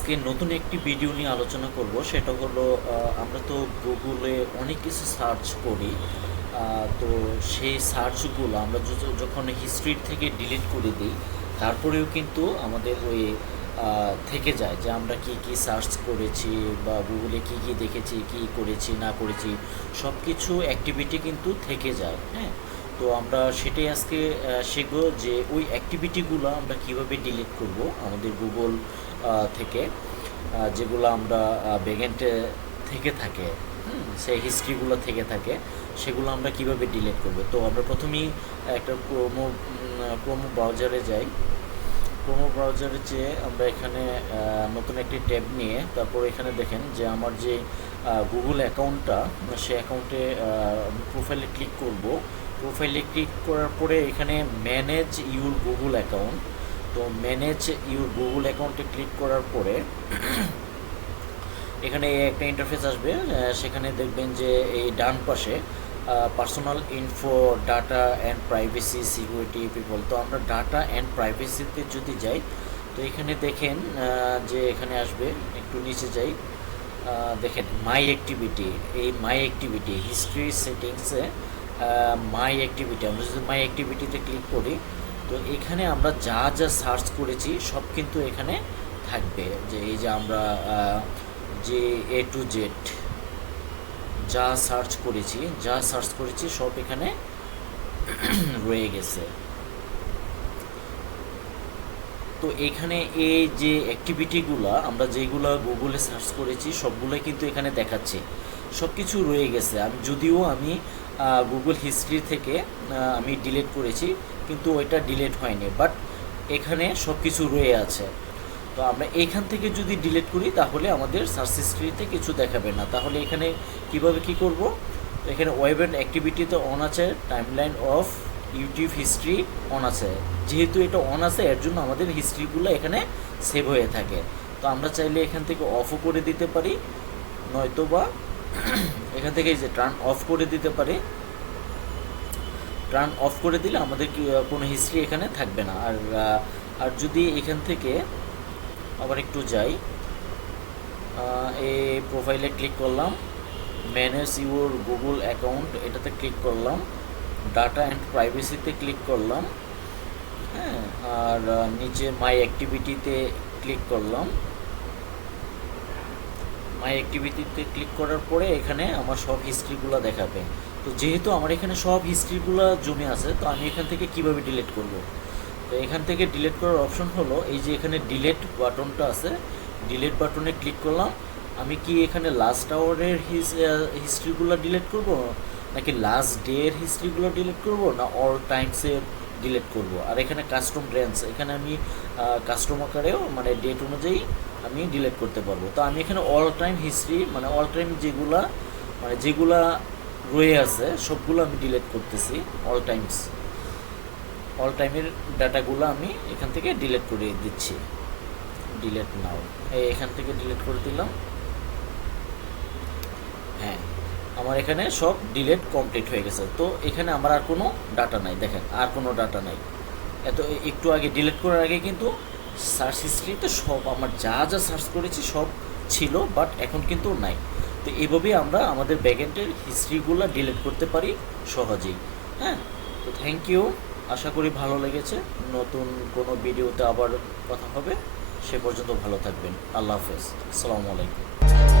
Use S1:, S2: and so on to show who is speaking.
S1: আজকে নতুন একটি ভিডিও নিয়ে আলোচনা করব। সেটা হলো আমরা তো গুগলে অনেক কিছু সার্চ করি। তো সেই সার্চগুলো আমরা যখন হিস্ট্রির থেকে ডিলিট করে দিই, তারপরেও কিন্তু আমাদের ওই থেকে যায় যে আমরা কি কি সার্চ করেছি বা গুগলে কি কি দেখেছি, কি করেছি, না করেছি সব কিছু অ্যাক্টিভিটি কিন্তু থেকে যায় হ্যাঁ? তো আমরা সেটাই আজকে শিখব যে ওই অ্যাক্টিভিটিগুলো আমরা কীভাবে ডিলিট করব আমাদের গুগল থেকে যেগুলো আমরা বেগেন্টে থেকে থাকে সেই হিস্ট্রিগুলো থেকে থাকে, সেগুলো আমরা কীভাবে ডিলিট করব? তো আমরা প্রথমেই একটা ক্রোমো ক্রোমো ব্রাউজারে যাই। ক্রোমো ব্রাউজারে যেয়ে আমরা এখানে নতুন একটি ট্যাব নিয়ে, তারপর এখানে দেখেন যে আমার যে গুগল অ্যাকাউন্টটা সেই অ্যাকাউন্টে প্রোফাইলে ক্লিক করব। প্রোফাইলে ক্লিক করার পরে এখানে ম্যানেজ ইউর গুগল অ্যাকাউন্ট তো ম্যানেজ ইউর গুগল অ্যাকাউন্টে ক্লিক করার পরে এখানে একটা ইন্টারফেস আসবে সেখানে দেখবেন যে এই ডান পাশে personal info data and privacy security people তো আমরা ডাটা অ্যান্ড প্রাইভেসিতে যদি যাই, তো এখানে দেখেন যে এখানে আসবে, একটু নিচে যাই দেখেন মাই অ্যাক্টিভিটি এই মাই অ্যাক্টিভিটি হিস্ট্রি সেটিংসে মাই অ্যাক্টিভিটি আমরা যদি মাই অ্যাক্টিভিটিতে ক্লিক করি, তো এখানে আমরা যা যা সার্চ করেছি, সব কিন্তু এখানে থাকবে। যে এই যে আমরা যে এ টু জেড যা সার্চ করেছি, যা সার্চ করেছি, সব এখানে রয়ে গেছে। তো এখানে এই যে অ্যাক্টিভিটিগুলো আমরা যেগুলো গুগলে সার্চ করেছি সবগুলো কিন্তু এখানে দেখাচ্ছে। সব কিছু রয়ে গেছে। আমি যদিও আমি গুগল হিস্ট্রি থেকে আমি ডিলিট করেছি, কিন্তু ওইটা ডিলিট হয়নি। বাট এখানে সব কিছু রয়ে আছে। তো আমরা এখান থেকে যদি ডিলিট করি, তাহলে আমাদের সার্চ হিস্ট্রিতে কিছু দেখাবে না। তাহলে এখানে কীভাবে কি করব? এখানে ওয়েব অ্যান্ড অ্যাক্টিভিটিতে অন আছে timeline off YouTube history on আছে। যেহেতু এটা অন আছে, এর জন্য আমাদের হিস্ট্রিগুলো এখানে সেভ হয়ে থাকে। তো আমরা চাইলে এখান থেকে অফও করে দিতে পারি, নয়তো বা এখান থেকে যে টার্ন অফ করে দিতে পারি। টার্ন অফ করে দিলে আমাদের কোনো হিস্ট্রি এখানে থাকবে না। আর আর যদি এখান থেকে আবার একটু যাই এই প্রোফাইলে ক্লিক করলাম ম্যানেজ ইউর গুগল অ্যাকাউন্ট এটাতে ক্লিক করলাম। ডাটা অ্যান্ড প্রাইভেসিতে ক্লিক করলাম হ্যাঁ আর নিচে মাই অ্যাক্টিভিটিতে ক্লিক করলাম। মাই অ্যাক্টিভিটিতে ক্লিক করার পরে এখানে আমার সব হিস্ট্রিগুলো দেখাবে। তো যেহেতু আমার এখানে সব হিস্ট্রিগুলো জমে আছে, তো আমি এখান থেকে কীভাবে ডিলিট করব? তো এখান থেকে ডিলিট করার অপশন হলো, এই যে এখানে ডিলিট বাটনটা আছে ডিলিট বাটনে ক্লিক করলাম। আমি কি এখানে লাস্ট আওয়ারের হিস্ট্রিগুলো ডিলিট করব? নাকি লাস্ট ডে এর হিস্ট্রিগুলো ডিলিট করব না অল টাইমসের ডিলিট করব? আর এখানে কাস্টম ব্রেঞ্চ এখানে আমি কাস্টম আকারেও মানে ডেট অনুযায়ী আমি ডিলিট করতে পারব। তো আমি এখানে অল টাইম হিস্ট্রি মানে অল টাইম যেগুলা মানে যেগুলা রয়ে আছে, সবগুলো আমি ডিলিট করতেছি অল টাইমস অল টাইমের ডাটাগুলো আমি এখান থেকে ডিলিট করে দিচ্ছি। ডিলিট নাও এখান থেকে ডিলিট করে দিলাম। হ্যাঁ। আমার এখানে সব ডিলেট কমপ্লিট হয়ে গেছে। তো এখানে আমার আর কোনো ডাটা নাই, দেখেন, আর কোনো ডাটা নাই। এত, একটু আগে ডিলিট করার আগে কিন্তু সার্চ হিস্ট্রিতে সব, আমার যা যা সার্চ করেছি সব ছিল বাট এখন কিন্তু নাই। তো এইভাবেই আমরা আমাদের ব্যাগেন্টের হিস্ট্রিগুলো ডিলিট করতে পারি সহজেই হ্যাঁ? তো থ্যাংক ইউ আশা করি ভালো লেগেছে। নতুন কোনো ভিডিওতে আবার কথা হবে। সে পর্যন্ত ভালো থাকবেন। আল্লাহ হাফেজ। আসসালামু আলাইকুম।